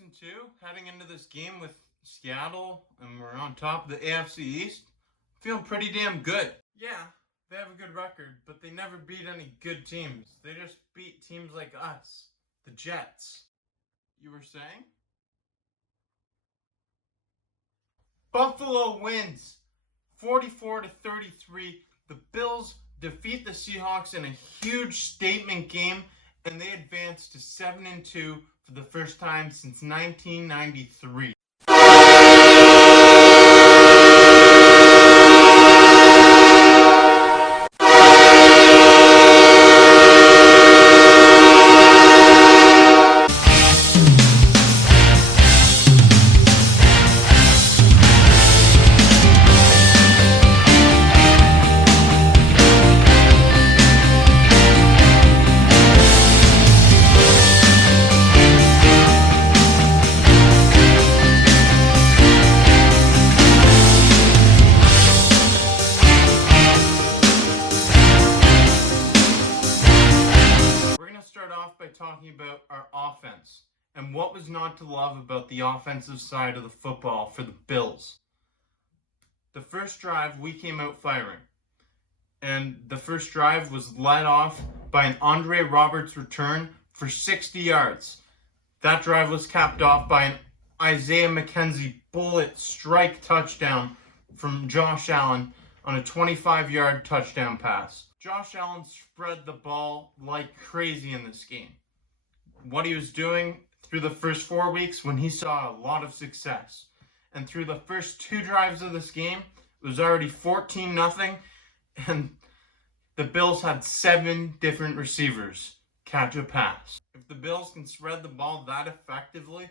6-2, heading into this game with Seattle, and we're on top of the AFC East. Feeling pretty damn good. Yeah, they have a good record, but they never beat any good teams. They just beat teams like us, the Jets. You were saying? Buffalo wins 44-33. The Bills defeat the Seahawks in a huge statement game, and they advance to 7-2 for the first time since 1993. Start off by talking about our offense and what was not to love about the offensive side of the football for the Bills. The first drive, we came out firing, and the first drive was led off by an Andre Roberts return for 60 yards. That drive was capped off by an Isaiah McKenzie bullet strike touchdown from Josh Allen on a 25-yard touchdown pass. Josh Allen spread the ball like crazy in this game. What he was doing through the first 4 weeks when he saw a lot of success. And through the first 2 drives of this game, it was already 14-0, and the Bills had 7 different receivers catch a pass. If the Bills can spread the ball that effectively,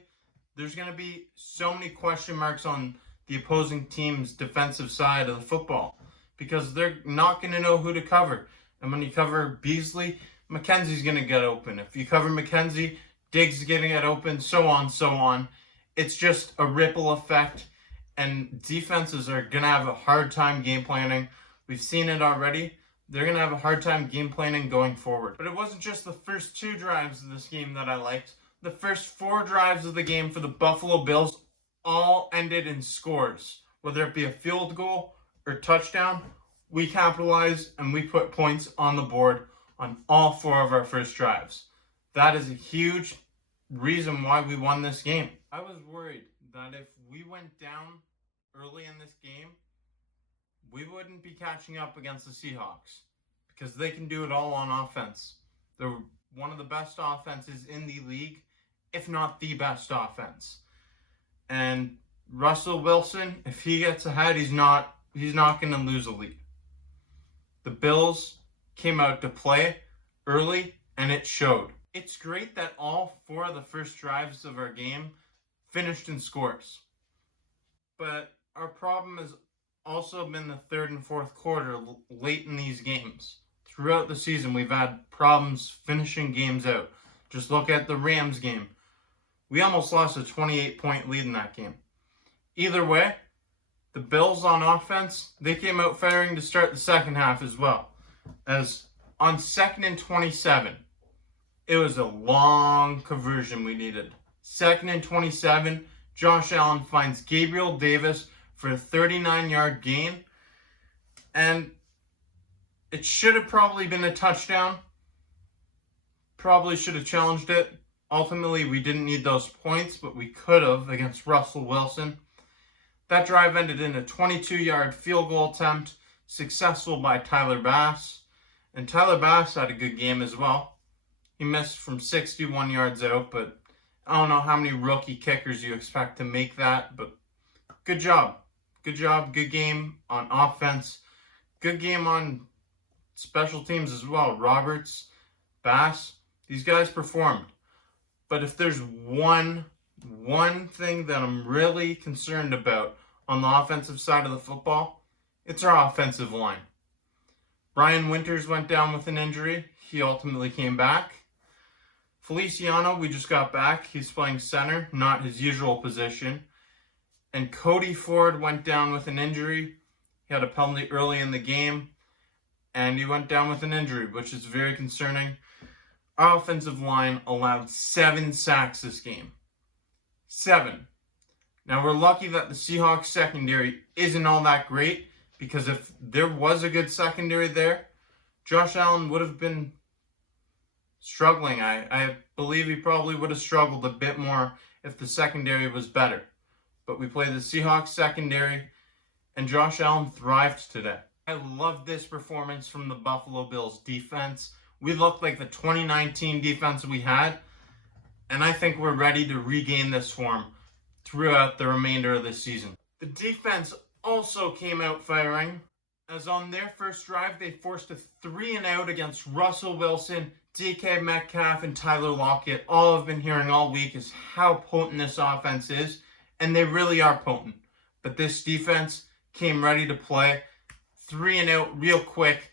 there's going to be so many question marks on the opposing team's defensive side of the football, because they're not going to know who to cover. And when you cover Beasley, McKenzie's going to get open. If you cover McKenzie, Diggs is going to get open, so on, so on. It's just a ripple effect, and defenses are going to have a hard time game planning. We've seen it already. They're going to have a hard time game planning going forward. But it wasn't just the first 2 drives of this game that I liked. The first 4 drives of the game for the Buffalo Bills all ended in scores. Whether it be a field goal or touchdown, we capitalized and we put points on the board on all 4 of our first drives. That is a huge reason why we won this game. I was worried that if we went down early in this game, we wouldn't be catching up against the Seahawks, because they can do it all on offense. They're one of the best offenses in the league, if not the best offense. And Russell Wilson, if he gets ahead, he's not going to lose a lead. The Bills came out to play early, and it showed. It's great that all 4 of the first drives of our game finished in scores. But our problem has also been the 3rd and 4th quarter late in these games. Throughout the season, we've had problems finishing games out. Just look at the Rams game. We almost lost a 28-point lead in that game. Either way, the Bills on offense, they came out firing to start the second half as well. As on 2nd and 27, it was a long conversion we needed. 2nd and 27, Josh Allen finds Gabriel Davis for a 39-yard gain. And it should have probably been a touchdown. Probably should have challenged it. Ultimately, we didn't need those points, but we could have against Russell Wilson. That drive ended in a 22-yard field goal attempt, successful by Tyler Bass. And Tyler Bass had a good game as well. He missed from 61 yards out, but I don't know how many rookie kickers you expect to make that, but good job. Good job, good game on offense. Good game on special teams as well. Roberts, Bass, these guys performed. But if there's one thing that I'm really concerned about on the offensive side of the football, it's our offensive line. Brian Winters went down with an injury. He ultimately came back. Feliciano, we just got back. He's playing center, not his usual position. And Cody Ford went down with an injury. He had a penalty early in the game, and he went down with an injury, which is very concerning. Our offensive line allowed 7 sacks this game. 7. Now, we're lucky that the Seahawks secondary isn't all that great, because if there was a good secondary there, Josh Allen would have been struggling. I believe he probably would have struggled a bit more if the secondary was better. But we play the Seahawks secondary, and Josh Allen thrived today. I love this performance from the Buffalo Bills defense. We looked like the 2019 defense we had, and I think we're ready to regain this form throughout the remainder of the season. The defense also came out firing, as on their first drive, they forced a 3-and-out against Russell Wilson, DK Metcalf, and Tyler Lockett. All I've been hearing all week is how potent this offense is, and they really are potent. But this defense came ready to play. 3-and-out real quick.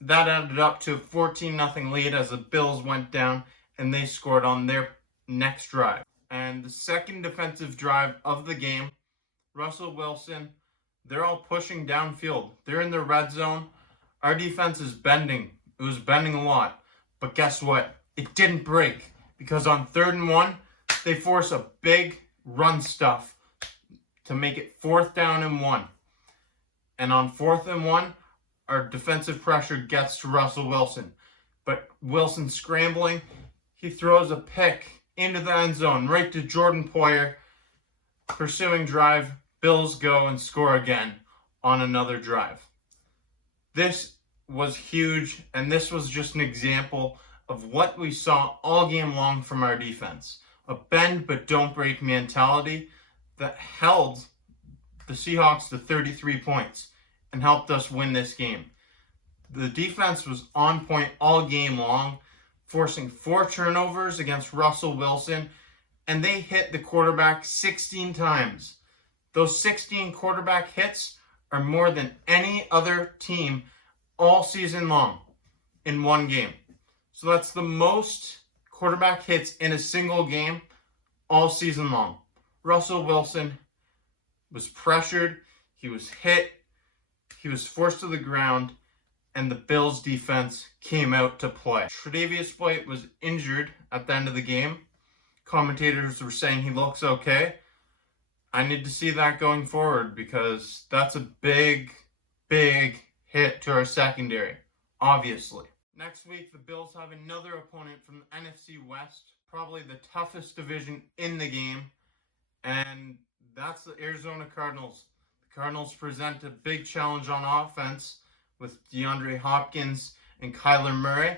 That added up to a 14-0 lead as the Bills went down, and they scored on their next drive. And the second defensive drive of the game, Russell Wilson, they're all pushing downfield. They're in the red zone. Our defense is bending. It was bending a lot. But guess what? It didn't break, because on 3rd and 1, they force a big run stuff to make it 4th down and 1. And on 4th and 1, our defensive pressure gets to Russell Wilson. But Wilson scrambling, he throws a pick into the end zone, right to Jordan Poyer. Pursuing drive, Bills go and score again on another drive. This was huge, and this was just an example of what we saw all game long from our defense. A bend but don't break mentality that held the Seahawks to 33 points and helped us win this game. The defense was on point all game long, forcing 4 turnovers against Russell Wilson, and they hit the quarterback 16 times. Those 16 quarterback hits are more than any other team all season long in one game. So that's the most quarterback hits in a single game all season long. Russell Wilson was pressured, he was hit, he was forced to the ground, and the Bills defense came out to play. Tre'Davious White was injured at the end of the game. Commentators were saying he looks okay. I need to see that going forward, because that's a big, big hit to our secondary, obviously. Next week, the Bills have another opponent from the NFC West, probably the toughest division in the game, and that's the Arizona Cardinals. The Cardinals present a big challenge on offense with DeAndre Hopkins and Kyler Murray,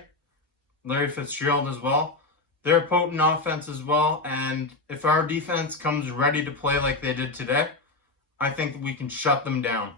Larry Fitzgerald as well. They're a potent offense as well, and if our defense comes ready to play like they did today, I think we can shut them down.